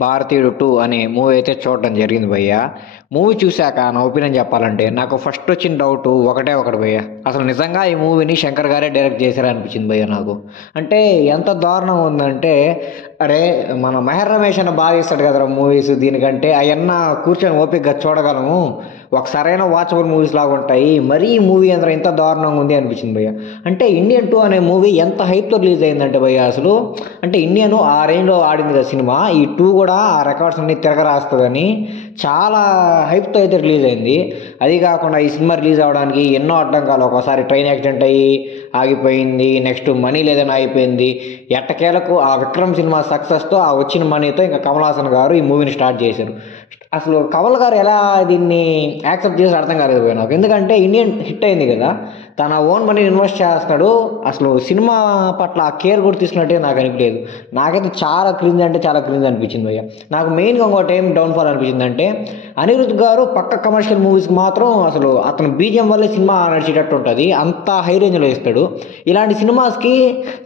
భారతీయుడు 2 అనే మూవీ అయితే చూడడం జరిగింది భయ్య. మూవీ చూశాక నా ఒపీనియన్ చెప్పాలంటే నాకు ఫస్ట్ వచ్చిన డౌట్ ఒకటే ఒకటి భయ్య. అసలు నిజంగా ఈ మూవీని శంకర్ గారే డైరెక్ట్ చేశారా అనిపించింది భయ్య నాకు. అంటే ఎంత దారుణం ఉందంటే, అరే మన మెహర్ రమేష్ అన్న బాగా ఇస్తాడు కదరా మూవీస్, దీనికంటే అవన్న కూర్చొని ఓపికగా చూడగలము, ఒక సరైన వాచబుల్ మూవీస్ లాగా ఉంటాయి. మరీ ఈ మూవీ అందరూ ఇంత దారుణంగా ఉంది అనిపించింది భయ్య. అంటే ఇండియన్ 2 అనే మూవీ ఎంత హైప్తో రిలీజ్ అయిందంటే భయ్య, అసలు అంటే ఇండియన్ ఆ రేంజ్లో ఆడింది కదా సినిమా, ఈ 2 కూడా ఆ రికార్డ్స్ అన్ని తిరగరాస్తుందని చాలా హైప్తో అయితే రిలీజ్ అయింది. అది కాకుండా ఈ సినిమా రిలీజ్ అవ్వడానికి ఎన్నో అడ్డంకాలు, ఒకసారి ట్రైన్ యాక్సిడెంట్ అయ్యి ఆగిపోయింది, నెక్స్ట్ మనీ లేదని అయిపోయింది. ఎట్టకేలకు ఆ విక్రమ్ సినిమా సక్సెస్తో ఆ వచ్చిన మనీతో ఇంకా కమల్ హాసన్ గారు ఈ మూవీని స్టార్ట్ చేశారు. అసలు కమల్ గారు ఎలా దీన్ని యాక్సెప్ట్ చేసి అర్థం కాలేదు పోయి నాకు. ఎందుకంటే ఇండియన్ హిట్ అయింది కదా, తన ఓన్ మనీని ఇన్వెస్ట్ చేస్తున్నాడు, అసలు సినిమా పట్ల ఆ కేర్ కూడా తీసుకున్నట్టే నాకు అనిపించలేదు. నాకైతే చాలా క్రింజ్ అంటే చాలా క్రింజ్ అనిపించింది భయ్య. నాకు మెయిన్గా ఇంకోటి ఏం డౌన్ఫాల్ అనిపించింది అంటే, అనిరుద్ధ్ గారు పక్క కమర్షియల్ మూవీస్కి మాత్రం అసలు అతను బీజిఎం వల్లే సినిమా నడిచేటట్టు ఉంటుంది, అంత హై రేంజ్లో ఇస్తాడు. ఇలాంటి సినిమాస్కి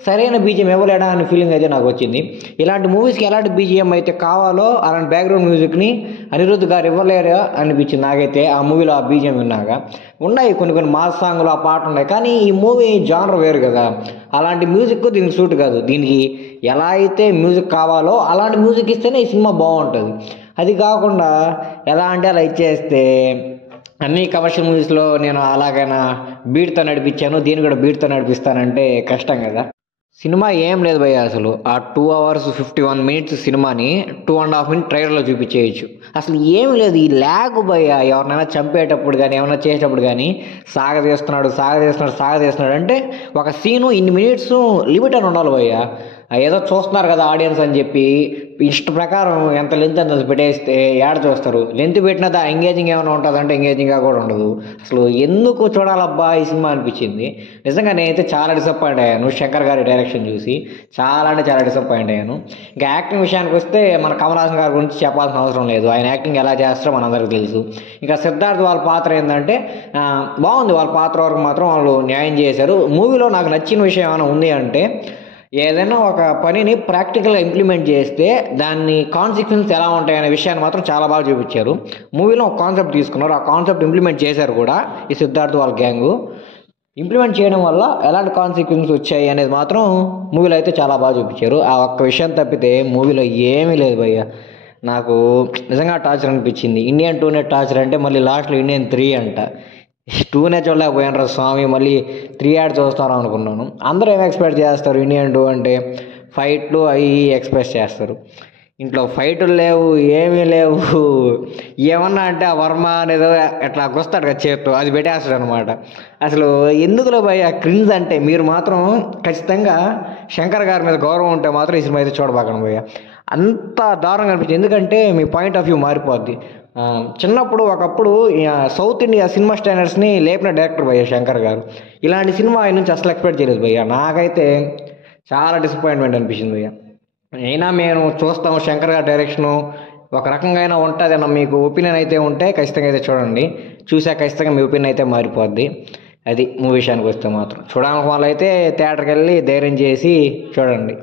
సరైన బీజిఎం ఇవ్వలేడా అనే ఫీలింగ్ అయితే నాకు వచ్చింది. ఇలాంటి మూవీస్కి ఎలాంటి బీజిఎం అయితే కావాలో అలాంటి బ్యాక్గ్రౌండ్ మ్యూజిక్ని అనిరుద్ధ్ గారు ఇవ్వలేరు అనిపించింది నాకైతే. ఆ మూవీలో ఆ బీజిఎం విన్నాక ఉన్నాయి కొన్ని మాస్ సాంగ్లు, ఆ పాట ఉన్నాయి, కానీ ఈ మూవీ జానర్ వేరు కదా, అలాంటి మ్యూజిక్ దీనికి సూట్ కాదు. దీనికి ఎలా అయితే మ్యూజిక్ కావాలో అలాంటి మ్యూజిక్ ఇస్తేనే ఈ సినిమా బాగుంటుంది. అది కాకుండా ఎలా అంటే అలా ఇచ్చేస్తే, అన్ని కమర్షియల్ మూవీస్లో నేను అలాగైనా బీట్తో నడిపించాను, దీన్ని కూడా బీట్తో నడిపిస్తానంటే కష్టం కదా. సినిమా ఏం లేదు భయ్య, అసలు ఆ 2 hours 51 minutes సినిమాని 2.5 minutes ట్రైలర్లో చూపించేయచ్చు. అసలు ఏమి లేదు, ఈ ల్యాగ్ భయ్య. ఎవరినైనా చంపేటప్పుడు కానీ ఏమైనా చేసేటప్పుడు కానీ సాగదీస్తున్నాడు అంటే ఒక సీను ఇన్ని మినిట్స్ లిమిట్ అని ఉండాలి భయ్య. ఏదో చూస్తున్నారు కదా ఆడియన్స్ అని చెప్పి ఇష్ట ప్రకారం ఎంత లెంత్ అంత పెట్టేస్తే ఏడ చూస్తారు. లెంత్ పెట్టినా ఎంగేజింగ్ ఏమైనా ఉంటుంది అంటే ఎంగేజింగ్గా కూడా ఉండదు. అసలు ఎందుకు చూడాలబ్బా ఈ సినిమా అనిపించింది. నిజంగా నేనైతే చాలా డిసప్పాయింట్ అయ్యాను శంకర్ గారి డైరెక్షన్ చూసి, చాలా అంటే చాలా డిసప్పాయింట్ అయ్యాను. ఇంకా యాక్టింగ్ విషయానికి వస్తే మన కమల్ హాసన్ గారి గురించి చెప్పాల్సిన అవసరం లేదు, ఆయన యాక్టింగ్ ఎలా చేస్తారో మనందరికీ తెలుసు. ఇంకా సిద్ధార్థ్ వాళ్ళ పాత్ర ఏంటంటే బాగుంది, వాళ్ళ పాత్ర వరకు మాత్రం వాళ్ళు న్యాయం చేశారు. మూవీలో నాకు నచ్చిన విషయం ఏమైనా ఉంది అంటే, ఏదైనా ఒక పనిని ప్రాక్టికల్గా ఇంప్లిమెంట్ చేస్తే దాన్ని కాన్సిక్వెన్స్ ఎలా ఉంటాయనే విషయాన్ని మాత్రం చాలా బాగా చూపించారు. మూవీలో ఒక కాన్సెప్ట్ తీసుకున్నారు, ఆ కాన్సెప్ట్ ఇంప్లిమెంట్ చేశారు కూడా ఈ సిద్ధార్థ్ వాళ్ళ గ్యాంగు. ఇంప్లిమెంట్ చేయడం వల్ల ఎలాంటి కాన్సిక్వెన్స్ వచ్చాయి అనేది మాత్రం మూవీలో అయితే చాలా బాగా చూపించారు. ఆ ఒక్క విషయం తప్పితే మూవీలో ఏమీ లేదు భయ్య. నాకు నిజంగా టార్చర్ అనిపించింది. ఇండియన్ 2నే టార్చర్ అంటే మళ్ళీ లాస్ట్లో ఇండియన్ 3 అంట. 2నే చూడలేకపోయాను స్వామి, మళ్ళీ 3 యాడ్ చూస్తాను అనుకున్నాను. అందరూ ఏం ఎక్స్పెక్ట్ చేస్తారు ఇండియన్ 2 అంటే, ఫైట్లు అవి ఎక్స్పెక్ట్ చేస్తారు. ఇంట్లో ఫైట్లు లేవు, ఏమీ లేవు. ఏమన్నా అంటే ఆ వర్మ అనేదో ఎట్లా వస్తాడు కదా చేత్తో, అది పెట్టేస్తాడు అనమాట. అసలు ఎందుకులో భయ్య క్రింజ్ అంటే, మీరు మాత్రం ఖచ్చితంగా శంకర్ గారి మీద గౌరవం ఉంటే మాత్రం ఈ సినిమా అయితే చూడబాకండి భయ్య. అంత దారుణంగా అనిపించింది. ఎందుకంటే మీ పాయింట్ ఆఫ్ వ్యూ మారిపోద్ది. చిన్నప్పుడు ఒకప్పుడు సౌత్ ఇండియా సినిమా స్టాండర్డ్స్ని లేపిన డైరెక్టర్ భయ్య శంకర్ గారు. ఇలాంటి సినిమా ఆయన నుంచి అసలు ఎక్స్పెక్ట్ చేయలేదు భయ్య. నాకైతే చాలా డిసప్పాయింట్మెంట్ అనిపించింది భయ్య. అయినా మేము చూస్తాము శంకర్ గారి డైరెక్షను ఒక రకంగా అయినా ఉంటుంది అన్న మీకు ఒపీనియన్ అయితే ఉంటే ఖచ్చితంగా అయితే చూడండి. చూసాక ఖచ్చితంగా మీ ఒపీనియన్ అయితే మారిపోద్ది. అది మూవీ విషయానికి వస్తే మాత్రం చూడాలనుకున్న వాళ్ళైతే థియేటర్కి వెళ్ళి ధైర్యం చేసి చూడండి.